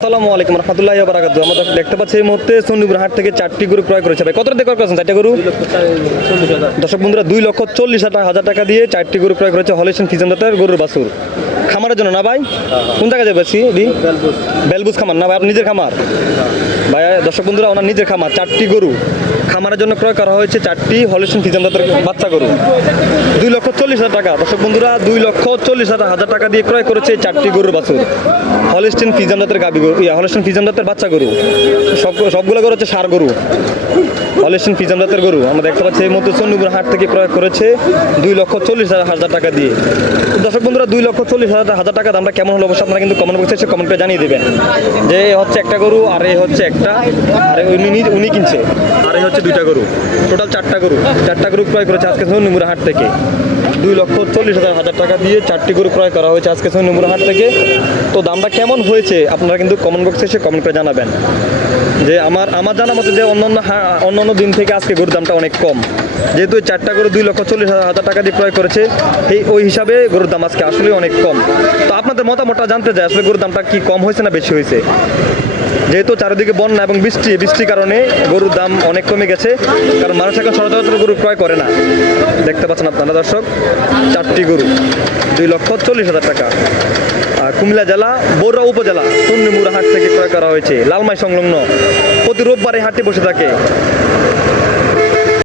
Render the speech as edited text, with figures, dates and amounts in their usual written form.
আসসালামু আলাইকুম রহমতুল্লাহি ওয়া বারাকাতুহু। আমরা দেখতে পাচ্ছি এই মুহূর্তে সন্নিপুর হাট থেকে 4টি গরু ক্রয় করেছে। ভাই কত টাকা ক্রয় করেছেন 4টি গরু? দর্শক বন্ধুরা 2,40,000 টাকা দিয়ে 4টি গরু ক্রয় করেছে হলিস্টিয়ান ফ্রিজিয়ান জাতের গরুর বাছুর। খামারের জন্য না ভাই? কোন জায়গায় যাবে? বেলবুজ খামার না ভাই, আপনার নিজের খামার? ভাই দর্শক বন্ধুরা ওনার নিজের খামার, 4টি গরু খামারের জন্য ক্রয় করা হয়েছে, 4টি হলিস্টিয়ান ফ্রিজিয়ান জাতের বাচ্চা গরু। 2,40,000 টাকা দর্শক বন্ধুরা, 2,40,000 টাকা দিয়ে ক্রয় করেছে 4টি গরুর বাছুর হলিস্টিয়ান ফ্রিজিয়ান জাতের গাবি গরু, হলিস্টিয়ান ফ্রিজিয়ান জাতের বাচ্চা গরু। সবগুলো গরু হচ্ছে ষাঁড় গরু, হলিস্টিয়ান ফ্রিজিয়ান জাতের গরু। আমরা দেখতে পাচ্ছি এই মুহূর্তে সন্নিপুর হাট থেকে ক্রয় করেছে 2,40,000 টাকা দিয়ে। দর্শক বন্ধুরা 2,40,000 টাকা দামটা কেমন হলো অবশ্যই আপনারা কিন্তু কমেন্ট বক্সে এসে কমেন্ট করে জানিয়ে দেবেন যে হচ্ছে একটা গরু, আর এই হচ্ছে একটা, আর উনি কিনছে, আর এই হচ্ছে দুইটা গরু, টোটাল 4টা গরু ক্রয় করেছে আজকে সন্নিপুর হাট থেকে। 2,40,000 টাকা দিয়ে 4টি গরু ক্রয় করা হয়েছে আজকে সন্নিপুর হাট থেকে। তো দামটা কেমন হয়েছে আপনারা কিন্তু কমেন্ট বক্সে এসে কমেন্ট করে জানাবেন। যে আমার জানা মতে যে অন্যান্য দিন থেকে আজকে গরুর দামটা অনেক কম, যেহেতু 4টা গরু 2,40,000 টাকা দিয়ে ক্রয় করেছে, ওই হিসাবে গরুর দাম আজকে আসলে অনেক কম। তো আপনাদের মতামতটা জানতে চাই, আসলে গরুর দামটা কি কম হয়েছে না বেশি হয়েছে? যেহেতু চারিদিকে বন্যা এবং বৃষ্টির কারণে গরুর দাম অনেক কমে গেছে, কারণ মানুষ এখন সচরাচর গরু ক্রয় করে না। দেখতে পাচ্ছেন আপনারা দর্শক, 4টি গরু 2,40,000 টাকা। কুমিল্লা জেলা বরুড়া উপজেলা সন্নিপুর হাট থেকে ক্রয় করা হয়েছে, লালমাই সংলগ্ন। প্রতি রোববারে হাটটি বসে থাকে।